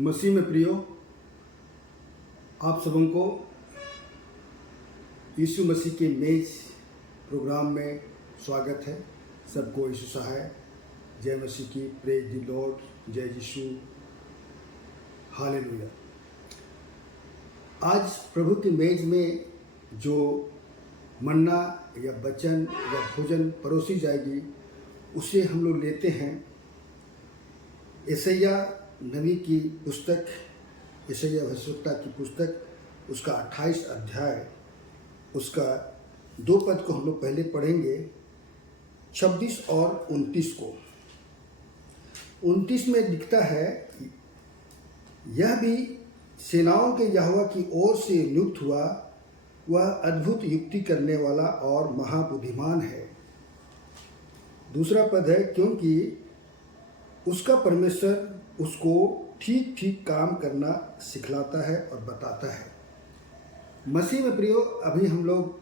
मसीह में प्रियो, आप सबों को यीशु मसीह के मेज प्रोग्राम में स्वागत है। सबको यीशु सहाय, जय मसीह की, प्रेज द लॉर्ड, जय यीशु, हालेलुया। आज प्रभु की मेज में जो मन्ना या वचन या भोजन परोसी जाएगी उसे हम लोग लेते हैं यशायाह नबी की पुस्तक, यशायाह भविष्यवक्ता की पुस्तक, उसका 28 अध्याय, उसका 2 पद को हम लोग पहले पढ़ेंगे, 26 और 29 को। 29 में लिखता है, यह भी सेनाओं के यहोवा की ओर से नियुक्त हुआ, वह अद्भुत युक्ति करने वाला और महाबुद्धिमान है। दूसरा पद है, क्योंकि उसका परमेश्वर उसको ठीक ठीक काम करना सिखलाता है और बताता है। मसीह में प्रियो, अभी हम लोग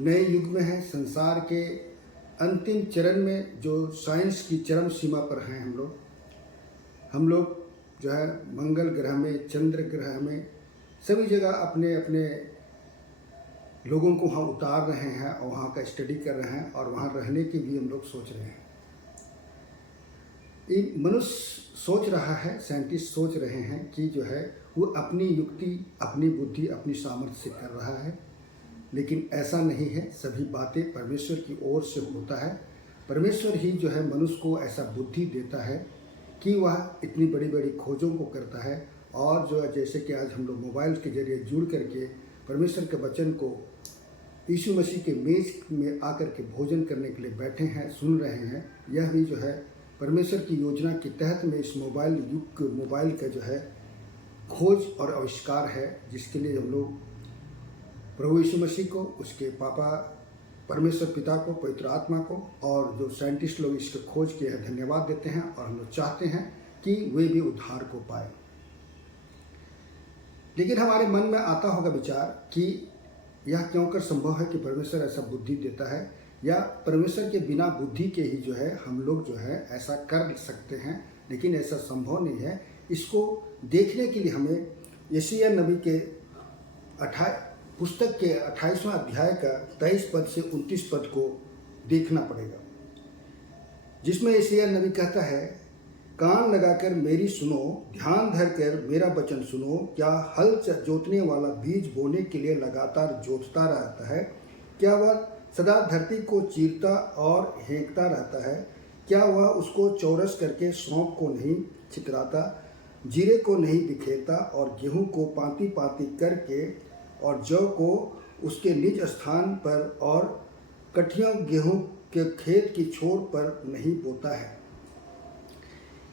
नए युग में हैं, संसार के अंतिम चरण में, जो साइंस की चरम सीमा पर हैं हम लोग जो है मंगल ग्रह में, चंद्र ग्रह में, सभी जगह अपने अपने लोगों को वहाँ उतार रहे हैं और वहाँ का स्टडी कर रहे हैं और वहाँ रहने की भी हम लोग सोच रहे हैं। ये मनुष्य सोच रहा है, साइंटिस्ट सोच रहे हैं कि जो है वो अपनी युक्ति, अपनी बुद्धि, अपनी सामर्थ्य से कर रहा है, लेकिन ऐसा नहीं है। सभी बातें परमेश्वर की ओर से होता है। परमेश्वर ही जो है मनुष्य को ऐसा बुद्धि देता है कि वह इतनी बड़ी बड़ी खोजों को करता है। और जो है, जैसे कि आज हम लोग मोबाइल के जरिए जुड़ करके परमेश्वर के वचन को यीशु मसीह के मेज में आकर के भोजन करने के लिए बैठे हैं, सुन रहे हैं, यह भी जो है परमेश्वर की योजना के तहत में इस मोबाइल का जो है खोज और आविष्कार है, जिसके लिए हम लोग प्रभु यीशु मसीह को, उसके पापा परमेश्वर पिता को, पवित्र आत्मा को और जो साइंटिस्ट लोग इसके खोज किए हैं, धन्यवाद देते हैं। और हम लोग चाहते हैं कि वे भी उद्धार को पाए। लेकिन हमारे मन में आता होगा विचार कि यह क्यों कर संभव है कि परमेश्वर ऐसा बुद्धि देता है, या परमेश्वर के बिना बुद्धि के ही जो है हम लोग जो है ऐसा कर सकते हैं। लेकिन ऐसा संभव नहीं है। इसको देखने के लिए हमें यशायाह नबी के पुस्तक के 28वां अध्याय का 23 पद से 29 पद को देखना पड़ेगा, जिसमें यशायाह नबी कहता है, कान लगाकर मेरी सुनो, ध्यान धरकर मेरा वचन सुनो। क्या हल जोतने वाला बीज बोने के लिए लगातार जोतता रहता है? क्या वह सदा धरती को चीरता और हेंकता रहता है? क्या वह उसको चौरस करके सौंफ को नहीं छितराता, जीरे को नहीं बिखेरता और गेहूं को पांति पांति करके और जौ को उसके निज स्थान पर और कठिया गेहूं के खेत की छोर पर नहीं बोता है?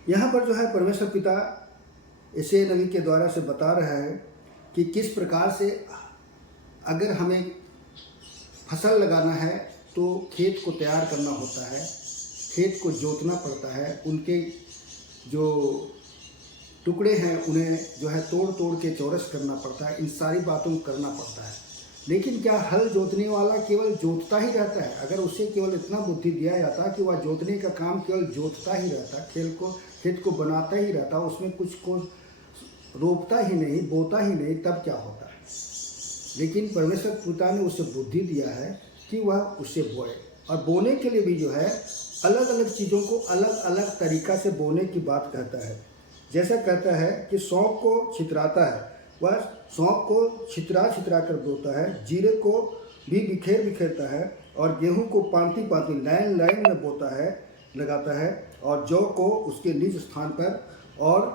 यहाँ पर जो है परमेश्वर पिता यशायाह नबी के द्वारा से बता रहा है कि किस प्रकार से अगर हमें फसल लगाना है तो खेत को तैयार करना होता है, खेत को जोतना पड़ता है, उनके जो टुकड़े हैं उन्हें जो है तोड़ तोड़ के चौरस करना पड़ता है, इन सारी बातों को करना पड़ता है। लेकिन क्या हल जोतने वाला केवल जोतता ही रहता है? अगर उसे केवल इतना बुद्धि दिया जाता कि वह जोतने का काम केवल जोतता ही रहता, खेत को बनाता ही रहता, उसमें कुछ को रोपता ही नहीं, बोता ही नहीं, तब क्या होता है? लेकिन परमेश्वर पिता ने उसे बुद्धि दिया है कि वह उसे बोए, और बोने के लिए भी जो है अलग अलग चीज़ों को अलग अलग तरीक़ा से बोने की बात कहता है। जैसा कहता है कि सौंफ को छितराता है, वह सौंफ को छितरा कर बोता है, जीरे को भी बिखेरता है और गेहूं को पांति पांति लाइन में बोता है, लगाता है, और जौ को उसके निज स्थान पर और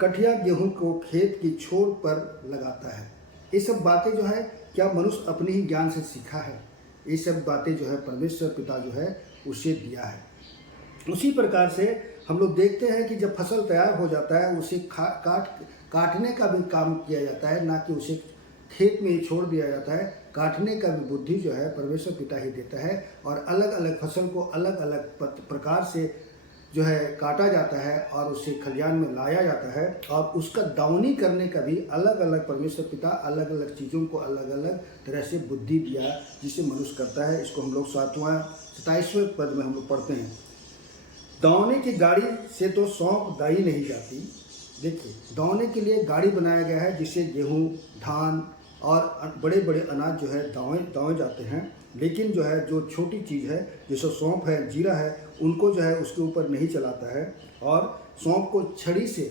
कठिया गेहूं को खेत की छोर पर लगाता है। ये सब बातें जो है क्या मनुष्य अपने ही ज्ञान से सीखा है? ये सब बातें जो है परमेश्वर पिता जो है उसे दिया है। उसी प्रकार से हम लोग देखते हैं कि जब फसल तैयार हो जाता है उसे काटने का भी काम किया जाता है, ना कि उसे खेत में ही छोड़ दिया जाता है। काटने का भी बुद्धि जो है परमेश्वर पिता ही देता है, और अलग अलग फसल को अलग अलग प्रकार से जो है काटा जाता है और उसे खलिहान में लाया जाता है, और उसका दावनी करने का भी अलग अलग परमेश्वर पिता अलग अलग चीज़ों को अलग अलग तरह से बुद्धि दिया, जिसे मनुष्य करता है। इसको हम लोग 27वें पद में हम लोग पढ़ते हैं, दावने की गाड़ी से तो सौंफ दाई नहीं जाती, देखिए, दौने के लिए गाड़ी बनाया गया है जिससे गेहूँ, धान और बड़े बड़े अनाज जो है दावे जाते हैं। लेकिन जो है जो छोटी चीज़ है जैसे सौंफ है, जीरा है, उनको जो है उसके ऊपर नहीं चलाता है और सौंफ को छड़ी से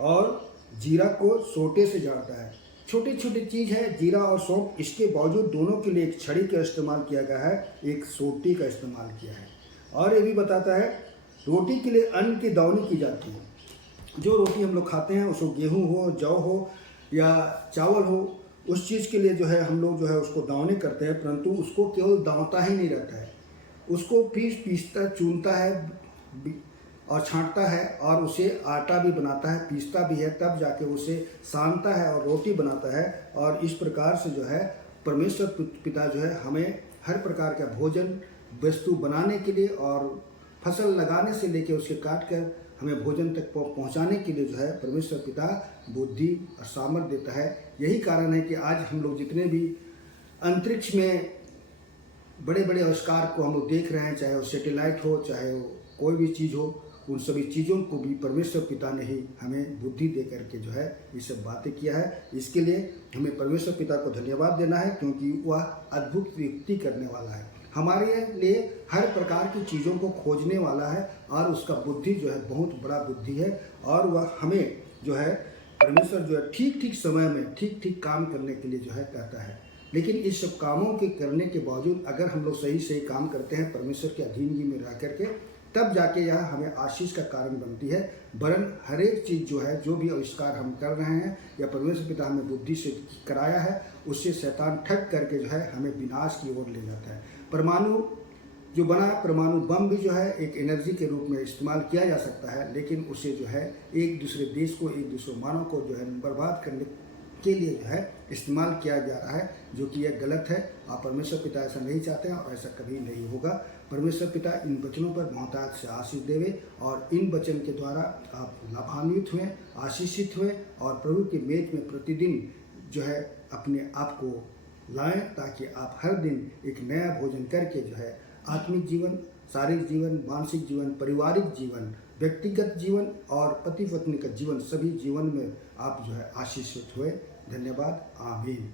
और जीरा को सोटे से झाड़ता है। छोटी छोटी चीज़ है जीरा और सौंफ, इसके बावजूद दोनों के लिए एक छड़ी का इस्तेमाल किया गया है, एक सोटी का इस्तेमाल किया है। और ये भी बताता है रोटी के लिए अन्न की दौनी की जाती है। जो रोटी हम लोग खाते हैं उसको गेहूँ हो, जौ हो या चावल हो, उस चीज़ के लिए जो है हम लोग जो है उसको दावने करते हैं, परंतु उसको केवल दावता ही नहीं रहता है, उसको पीसता चूनता है और छांटता है और उसे आटा भी बनाता है, पीसता भी है, तब जाके उसे सानता है और रोटी बनाता है। और इस प्रकार से जो है परमेश्वर पिता जो है हमें हर प्रकार का भोजन वस्तु बनाने के लिए और फसल लगाने से लेकर उसके काट कर हमें भोजन तक पहुंचाने के लिए जो है परमेश्वर पिता बुद्धि और सामर्थ्य देता है। यही कारण है कि आज हम लोग जितने भी अंतरिक्ष में बड़े बड़े आविष्कार को हम लोग देख रहे हैं, चाहे वो सैटेलाइट हो, चाहे वो कोई भी चीज़ हो, उन सभी चीज़ों को भी परमेश्वर पिता ने ही हमें बुद्धि दे करके जो है ये सब बातें किया है। इसके लिए हमें परमेश्वर पिता को धन्यवाद देना है, क्योंकि वह अद्भुत युक्ति करने वाला है, हमारे लिए हर प्रकार की चीज़ों को खोजने वाला है और उसका बुद्धि जो है बहुत बड़ा बुद्धि है। और वह हमें जो है परमेश्वर जो है ठीक ठीक समय में ठीक ठीक काम करने के लिए जो है कहता है। लेकिन इस सब कामों के करने के बावजूद अगर हम लोग सही सही काम करते हैं परमेश्वर की अधीनगी में रह करके, तब जाके यह हमें आशीष का कारण बनती है। वरन हर एक चीज़ जो है, जो भी आविष्कार हम कर रहे हैं या परमेश्वर पिता हमें बुद्धि से कराया है, उससे शैतान ठग करके जो है हमें विनाश की ओर ले जाता है। परमाणु जो बना, परमाणु बम भी जो है एक एनर्जी के रूप में इस्तेमाल किया जा सकता है, लेकिन उसे जो है एक दूसरे देश को, एक दूसरे मानव को जो है बर्बाद करने के लिए जो है इस्तेमाल किया जा रहा है, जो कि यह गलत है। आप परमेश्वर पिता ऐसा नहीं चाहते हैं और ऐसा कभी नहीं होगा। परमेश्वर पिता इन वचनों पर बहुतायत से आशीष देवे और इन वचन के द्वारा आप लाभान्वित हुए, आशीषित हुए और प्रभु के मेज में प्रतिदिन जो है अपने आप को लाएं, ताकि आप हर दिन एक नया भोजन करके जो है आत्मिक जीवन, शारीरिक जीवन, मानसिक जीवन, पारिवारिक जीवन, व्यक्तिगत जीवन और पति पत्नी का जीवन, सभी जीवन में आप जो है आशीषित हुए। धन्यवाद। आमीन।